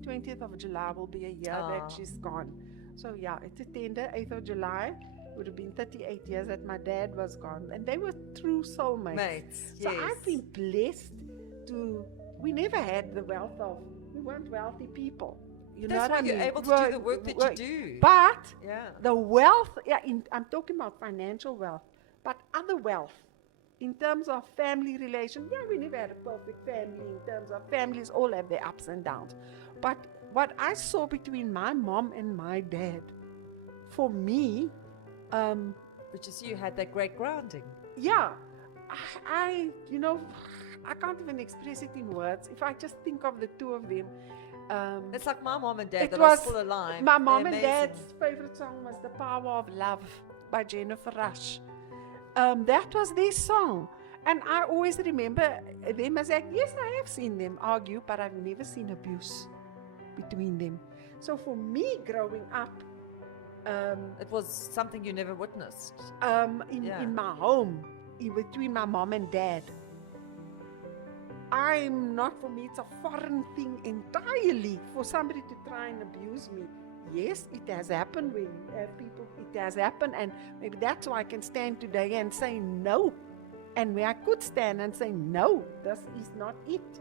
20th of July will be a year that she's gone. So yeah, it's a tender. 8th of July would have been 38 years that my dad was gone. And they were true soulmates. Mates, So yes. I've been blessed to we never had the wealth of, we weren't wealthy people. You know That's what why I you're mean? able to do the work that you do. But Yeah. the wealth, I'm talking about financial wealth, but other wealth, in terms of family relation, we never had a perfect family in terms of families all have their ups and downs. But what I saw between my mom and my dad, for me, Which is you had that great grounding. I can't even express it in words. If I just think of the two of them, It's like my mom and dad it that was are still alive. my mom They're and amazing. dad's favorite song was "The Power of Love" by Jennifer Rush. That was their song, and I always remember them as like, yes, I have seen them argue, but I've never seen abuse between them. So for me, growing up, It was something you never witnessed. in my home, between my mom and dad, for me, it's a foreign thing entirely for somebody to try and abuse me. Yes, it has happened when you have people, it has happened, and maybe that's why I can stand today and say no. And where I could stand and say, no, this is not it.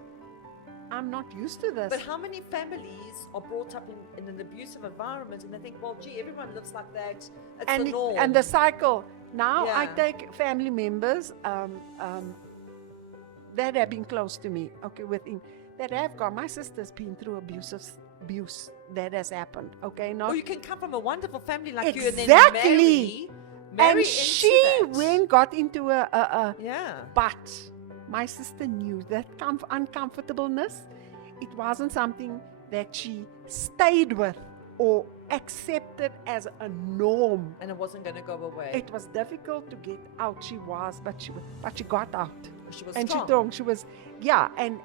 I'm not used to this. But how many families are brought up in an abusive environment and they think, well, gee, everyone lives like that. It's the norm. And the cycle. Now I Yeah. take family members that have been close to me, okay, that have gone. My sister's been through abuse that has happened, okay? Or you can come from a wonderful family like you Exactly. and then marry And into she that. got into Yeah. but my sister knew that uncomfortableness, it wasn't something that she stayed with or accepted as a norm. And it wasn't going to go away. It was difficult to get out. But she got out. She was And strong. she was, and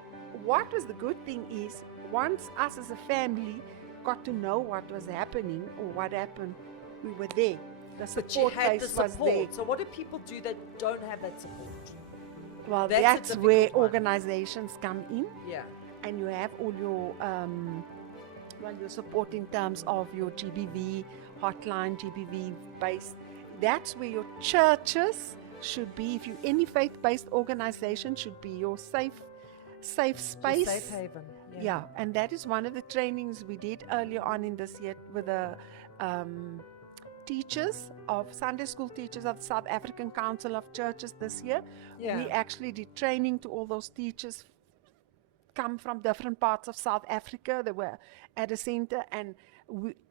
what was the good thing is, once us as a family got to know what was happening or what happened, we were there. The But she support had the base was there. support. So what do people do that don't have that support? Well, That's a that's difficult where one. organizations come in, Yeah. and you have all your your support in terms of your GBV hotline, GBV base. That's where your churches should be. If you any faith-based organization, should be your safe space. Your safe haven. Yeah, and that is one of the trainings we did earlier on in this year with the teachers of Sunday school teachers of the South African Council of Churches this year. Yeah. We actually did training to all those teachers, come from different parts of South Africa. They were at a center, and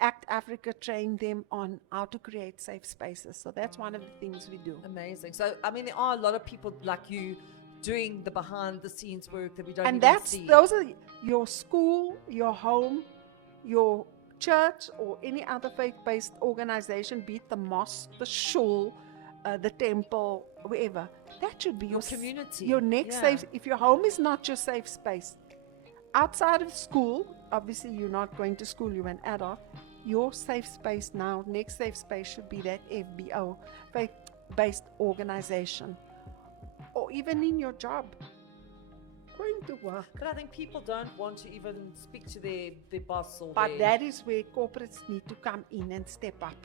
ACT Africa trained them on how to create safe spaces. So that's one of the things we do. Amazing. So, I mean, there are a lot of people like you doing the behind the scenes work that we don't And even see. those are your school, your home, your church, or any other faith-based organization, be it the mosque, the shul, the temple, wherever. That should be Your community. your next Yeah. safe. If your home is not your safe space, outside of school, obviously you're not going to school, you're an adult. Your safe space now, next safe space should be that FBO, faith-based organization, or even in your job, going to work. But I think people don't want to even speak to their boss or But their... that is where corporates need to come in and step up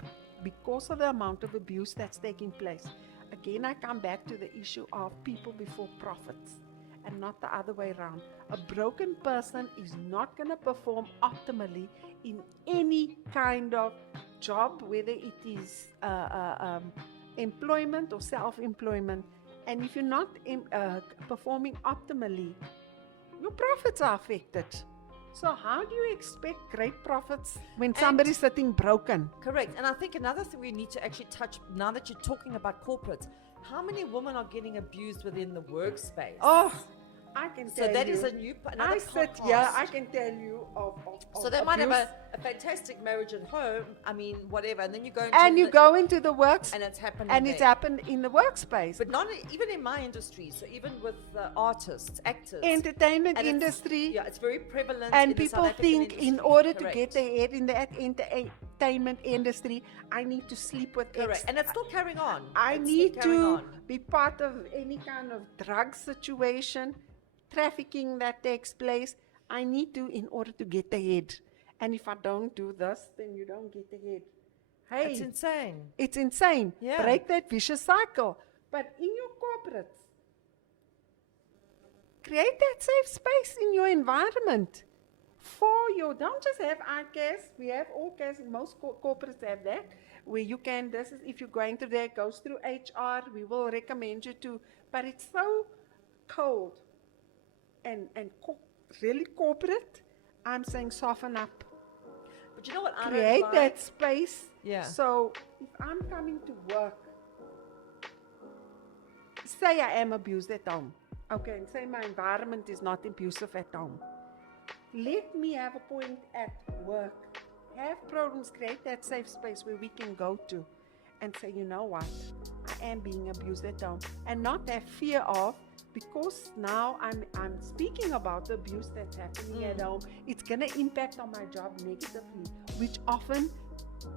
because of the amount of abuse that's taking place. Again, I come back to the issue of people before profits and not the other way around. A broken person is not going to perform optimally in any kind of job, whether it is employment or self-employment. And if you're not performing optimally, your profits are affected. So how do you expect great profits when somebody's sitting broken? Correct. And I think another thing we need to actually touch, now that you're talking about corporates, how many women are getting abused within the workspace? Oh, I can tell you. So that is a new, another I sit podcast. here, I can tell you of So they might have abuse. a fantastic marriage at home, I mean, whatever, and then you go into And you go into the works, and it's happening and it's there. happened in the workspace. But not even in my industry, so even with artists, actors. Entertainment And it's- industry. Yeah, it's very prevalent And in the people South African think industry. in order to Correct. get ahead in that entertainment industry, I need to sleep with Correct. And it's still carrying on. I It's need still carrying to on. be part of any kind of drug situation, trafficking that takes place. I need to in order to get ahead. And if I don't do this, then you don't get ahead. Hey, It's insane. it's insane. Yeah. Break that vicious cycle. But in your corporates, Create that safe space in your environment. Don't just have ICAS, we have all cases, most corporates have that, where you can, this is, if you're going through there, it goes through HR, we will recommend you to, but it's so cold and really corporate. I'm saying soften up. But you know what? I Create don't that space. Yeah. So if I'm coming to work, say I am abused at home, okay, and say my environment is not abusive at home. Let me have a point at work. Have problems, create that safe space where we can go to and say, you know what, I am being abused at home. And not have fear of, because now I'm speaking about the abuse that's happening at home, it's going to impact on my job negatively, which often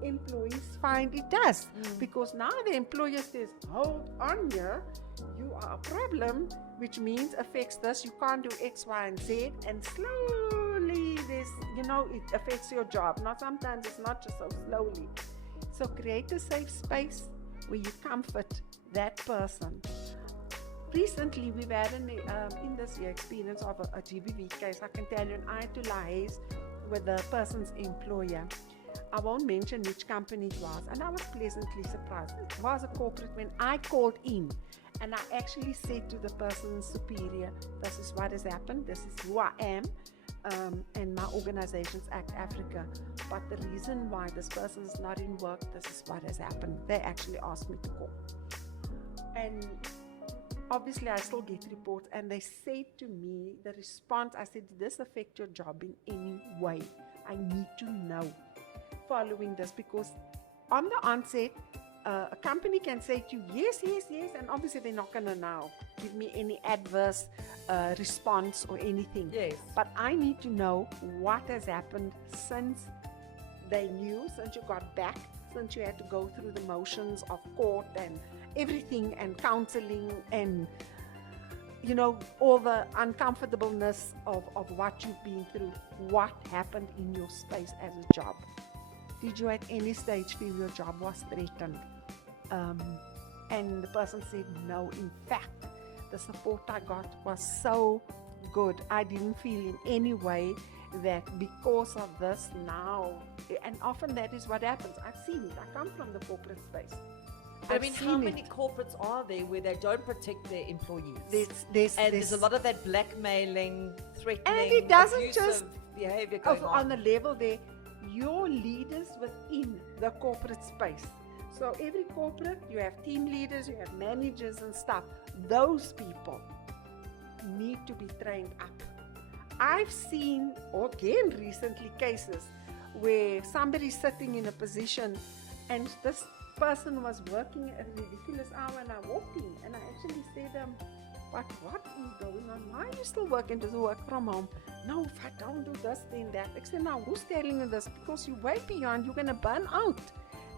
employees find it does. Because now the employer says, hold on here, you are a problem, which means affects this, you can't do X, Y, and Z, and slowly this, it affects your job. Now sometimes it's not just so slowly. So create a safe space where you comfort that person. Recently, we've had in this year experience of a GBV case. I can tell you, I had to liaise with the person's employer. I won't mention which company it was, and I was pleasantly surprised. It was a corporate when I called in, and I actually said to the person's superior, this is what has happened, this is who I am, and my organization's Act Africa. But the reason why this person is not in work, this is what has happened. They actually asked me to call. And obviously, I still get reports, and they say to me, the response, I said, did this affect your job in any way? I need to know following this, because on the onset, a company can say to you, yes, and obviously they're not going to now give me any adverse response or anything. Yes. But I need to know what has happened since they knew, since you got back, since you had to go through the motions of court and everything, and counseling, and all the uncomfortableness of what you've been through. What happened in your space as a job? Did you at any stage feel your job was threatened? And the person said no. In fact, the support I got was so good. I didn't feel in any way that because of this now, and often that is what happens. I've seen it. I come from the corporate space. I mean, how many corporates are there where they don't protect their employees? There's a lot of that blackmailing, threatening, and it doesn't abusive just behavior going on the level there. Your leaders within the corporate space. So every corporate, you have team leaders, you have managers and stuff. Those people need to be trained up. I've seen, again recently, cases where somebody's sitting in a position and this person was working at a ridiculous hour, and I walked in and I actually said, but what is going on? Why are you still working? Does it work from home? No, if I don't do this, then that. I said, now who's telling you this? Because you're way beyond, you're going to burn out.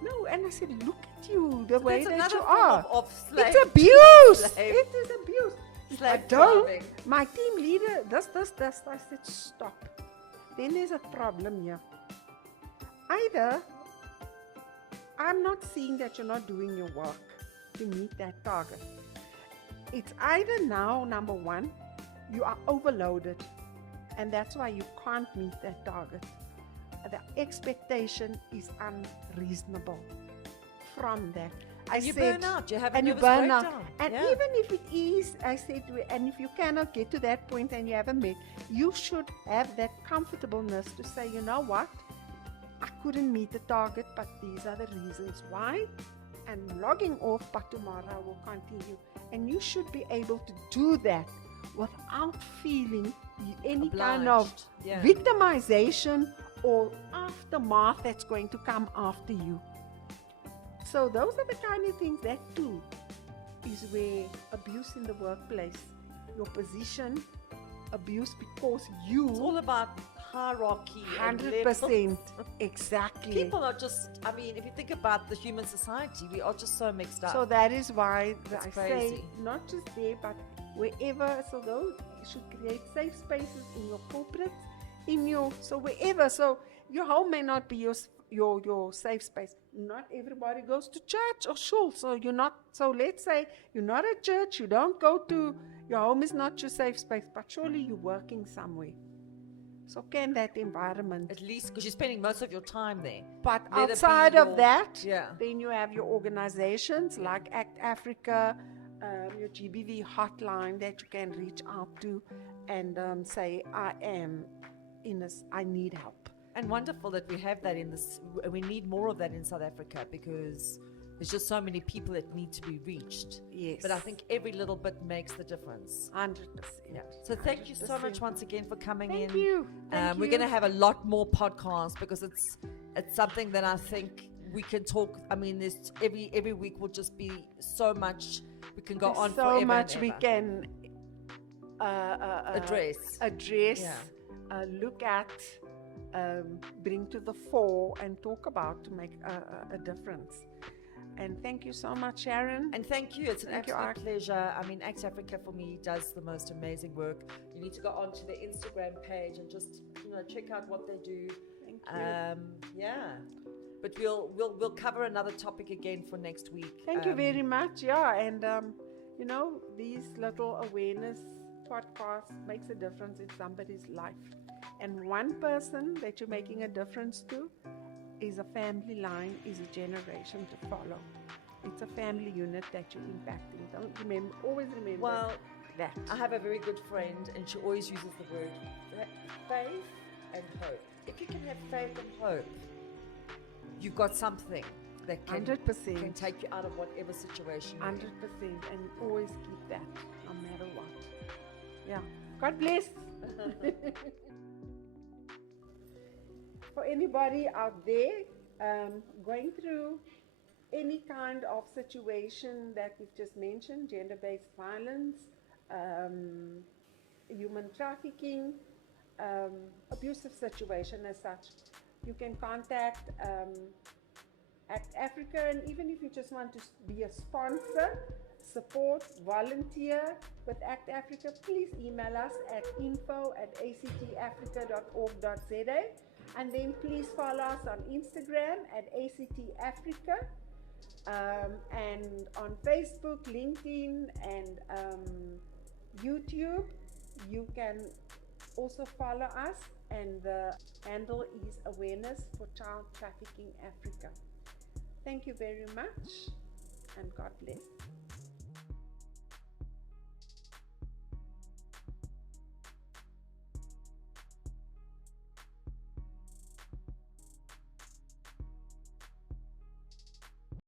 No, and I said, look at you, the way that you are. It's abuse. It is abuse. If I don't, my team leader, this. I said, stop. Then there's a problem here. Either I'm not seeing that you're not doing your work to meet that target. It's either now, number one, you are overloaded, and that's why you can't meet that target. The expectation is unreasonable from that. You burn out, you have a and you nervous burn breakdown. out. And even if it is, I said, and if you cannot get to that point and you haven't met, you should have that comfortableness to say, you know what, I couldn't meet the target, but these are the reasons why. I'm logging off, but tomorrow I will continue. And you should be able to do that without feeling any kind of victimization or aftermath that's going to come after you. So those are the kind of things, that too is where abuse in the workplace, your position, abuse because you... It's all about hierarchy. 100%. Exactly. People are just, I mean, if you think about the human society, we are just so mixed up. So that is why I crazy. say, not just there, but wherever. So those, you should create safe spaces in your corporate, so wherever. So your home may not be your safe space. Not everybody goes to church or school. So you're not, so let's say you're not at church, you don't go to Your home is not your safe space, but surely you're working somewhere. So can that environment. At least because you're spending most of your time there. But Let it be outside of your- that, yeah. then you have your organizations like Act Africa, your GBV hotline that you can reach out to and say, I need help. And wonderful that we have that in this. We need more of that in South Africa because there's just so many people that need to be reached. Yes. But I think every little bit makes the difference. 100%. Yeah. So thank you so much once again for coming in. Thank you. We're going to have a lot more podcasts because it's something that I think we can talk. I mean, there's every week will just be so much we can go on so forever much and we ever. can address. Look at, bring to the fore and talk about to make a difference. And thank you so much, Sharon. And thank you. It's an Thank you, absolute Art. pleasure. I mean, Act Africa for me does the most amazing work. You need to go onto their Instagram page and just check out what they do. Thank you. Yeah. But we'll cover another topic again for next week. Thank you very much. Yeah, and these little awareness podcasts makes a difference in somebody's life. And one person that you're making a difference to is a family line, is a generation to follow. It's a family unit that you're impacting. Always remember that. I have a very good friend, and she always uses the word faith and hope. If you can have faith and hope, you've got something that can 100%. take you out of whatever situation. 100%, and always keep that, no matter what. Yeah. God bless. For anybody out there going through any kind of situation that we've just mentioned, gender-based violence, human trafficking, abusive situation as such, you can contact Act Africa, and even if you just want to be a sponsor, support, volunteer with Act Africa, please email us at info@actafrica.org.za, and then please follow us on Instagram at ACT Africa, and on Facebook, LinkedIn, and YouTube. You can also follow us, and the handle is Awareness for Child Trafficking Africa. Thank you very much, and God bless.